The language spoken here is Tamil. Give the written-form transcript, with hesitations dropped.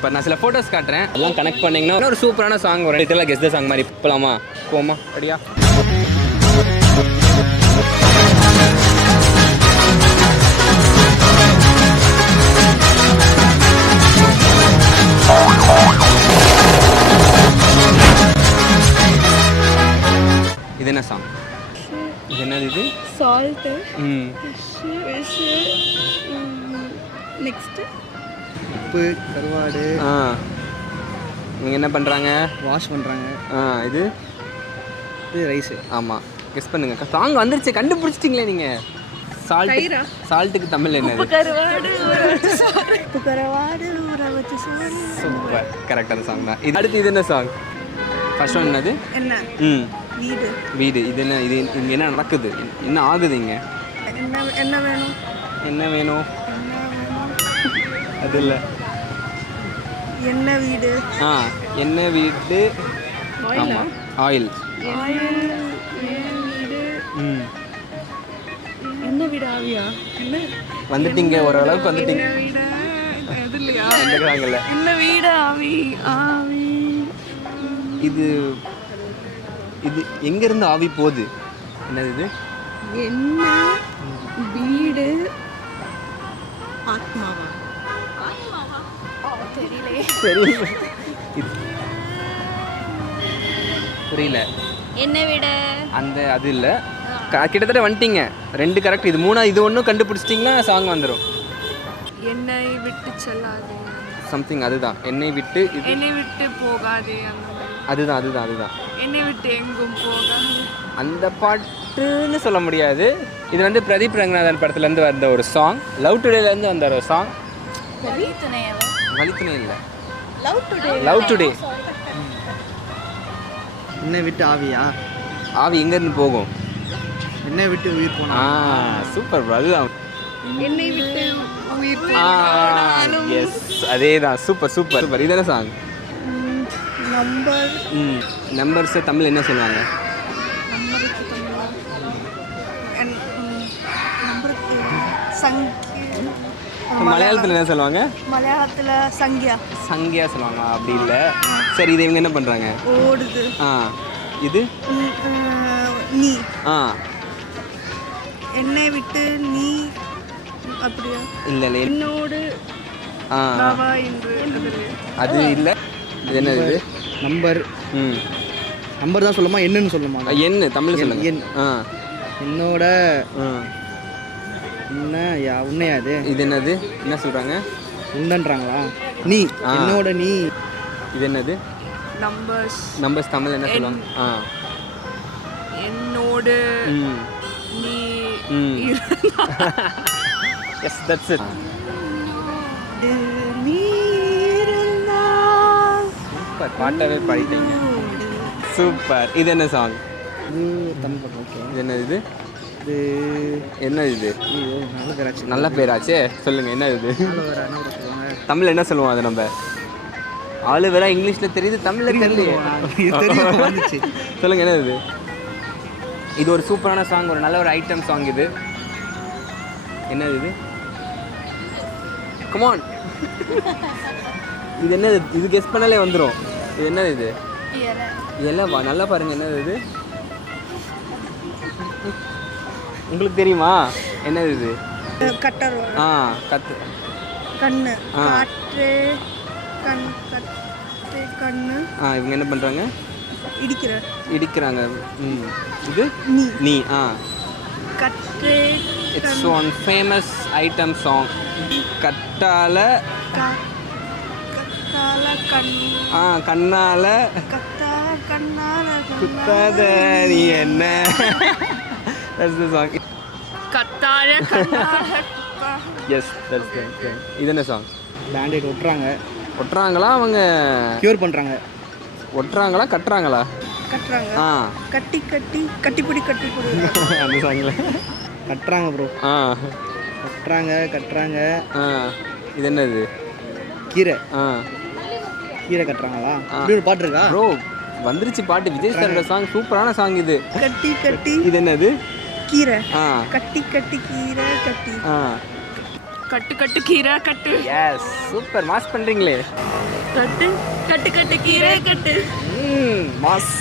சூப்பர். நான் சில ஃபோட்டோஸ் காட்டுறேன், அதெல்லாம் கனெக்ட் பண்ணிங்கன்னா ஒரு சூப்பரான சாங் வரும். டீட்டெயிலாக கெஸ் த சாங் மாதிரி போகலாமா? போமா ரெடியா? இது என்ன சாங்? இது என்னது? இது சால்ட். நெக்ஸ்ட் உப்பு, கருவாடு. இவங்க என்ன பண்ணுறாங்க? வாஷ் பண்ணுறாங்க. இது ரைஸு. ஆமாம், கெஸ் பண்ணுங்க. சாங் வந்துருச்சு, கண்டுபிடிச்சிட்டிங்களே நீங்கள். சால்ட்டுக்கு தமிழ் என்னது? சூப்பர், கரெக்டான சாங் தான் இது. அடுத்து இது என்ன சாங்? ஃபர்ஸ்ட் ஒன் என்னது? வீடு. வீடு. இது என்ன? இது இங்கே என்ன நடக்குது? என்ன ஆகுது இங்கே? என்ன வேணும்? என்ன வேணும்? அது இல்லை. என்ன வீடு? என்ன வீடு? ஆமாம், ஆயில். என்ன வீடு? ஆவியா? என்ன வந்துட்டீங்க, ஓரளவுக்கு வந்துட்டீங்க. என்ன வீடு? ஆவி. ஆவி. இது இது எங்கேருந்து ஆவி போகுது? என்னது இது? என்ன வீடு? ஆத்மாவா? புரியல. என்ன வீடு? அந்த அது இல்லை. கிட்டத்தட்ட வந்துட்டீங்க. 2 கரெக்ட். இது 3. இது ஒன்றும் கண்டுபிடிச்சிட்டிங்கன்னா சாங் வந்துடும். என்னை விட்டு செல்லாதே. சம்திங் அதுதான். என்னை விட்டு என்னை விட்டு போகாதே. அதுதான். என்னை விட்டு எங்கும் போகாதே. அந்த பாட்டுன்னு சொல்ல முடியாது. இது வந்து பிரதீப் ரங்கநாதன் படத்துலேருந்து வந்த ஒரு சாங். லவ் டுடேலேருந்து வந்த ஒரு சாங். வலித்துணை இல்லை, லவ் டுடே. என்னை விட்டு ஆவியா? ஆவி எங்கேருந்து போகும்? என்னை விட்டு உயிர் போனா. சூப்பர் ப்ரோ, அதுதான். என்னை விட்டு உயிர் எஸ், அதே தான். சூப்பர். இது என்ன சாங்? நம்பர். நம்பர்ஸை தமிழ் என்ன சொல்லுவாங்க? மலையாளத்தில் என்ன சொல்லுவாங்க? மலையாளத்தில் சங்கியா சொல்லுவாங்க. அப்படி இல்லை. சரி, இது இவங்க என்ன பண்ணுறாங்க? ஓடுது. இது நீ. என்னை விட்டு நீ. அப்படியா? இல்லை. என்னோடு அது இல்லை. இது என்ன? இது நம்பர். நம்பர் தான் சொல்லுமா, என்னன்னு சொல்லுமா? என்ன தமிழ் சொல்லுங்க. என்னோட உன்னையா? இது என்னது? என்ன சொல்கிறாங்க? உண்டன்றாங்களா? நீ. என்னோட நீ. இது என்னது? நம்பர்ஸ் தமிழ் என்ன சொல்லுவாங்க? என்னோடு நீ. S, that's it. சூப்பர், பாட்டாவே பாடிட்டீங்க. சூப்பர். இது என்ன சாங்? இது தமிழ் பாட்டு. ஓகே. இது என்ன? இது என்ன? இது நல்ல பேராச்சு. நல்ல பேராச்சே. சொல்லுங்கள், என்ன இது? தமிழ் என்ன சொல்லுவோம்? அது நம்ம ஆளு வேற இங்கிலீஷில் தெரியுது, தமிழில் தெரியலையே. சொல்லுங்கள், என்ன இது? இது ஒரு சூப்பரான சாங், ஒரு நல்ல ஒரு ஐட்டம் சாங். இது என்னது? இது கமான். இது என்னது? இது கெஸ் பண்ணாலே வந்துடும். இது என்னது? இது இலைவா? நல்லா பாருங்கள், என்னது இது? உங்களுக்கு தெரியுமா? என்னது இது? கட்டர். கண்ணு. காற்று. கண்ணு. இவங்க என்ன பண்ணுறாங்க? இடிக்கிறாங்க. இது நீ. கற்று. It's one famous item song. கட்டால கண்ணால குத்தாத நீ என்ன. That's the song. கத்தாழ கண்ணால. Yes, that's the song. இது என்ன சாங்? பேண்டேட் ஒட்டுறாங்களா? அவங்க க்யூர் பண்ணுறாங்க. ஒட்டுறாங்களா கட்டுறாங்களா? கட்டுறாங்க. கட்டிப்பிடி அந்த சாங்கில் கட்டுறாங்க ப்ரோ. கட்டுறாங்க. இது என்னது? கீரை. கீரை கட்டுறாங்களா? அப்படி ஒரு பாட்டு இருக்கா ப்ரோ? வந்துருச்சு பாட்டு, விஜய் சாரோட சாங். சூப்பரான சாங் இது. கட்டி. இது என்னது? கீரை. கட்டி கீரை கட்டி. கட்டு கீரை கட்டு. Yes, super. மாஸ் பண்ணுறீங்களே. கட்டு கட்டு கட்டு கீரை கட்டு மாஸ்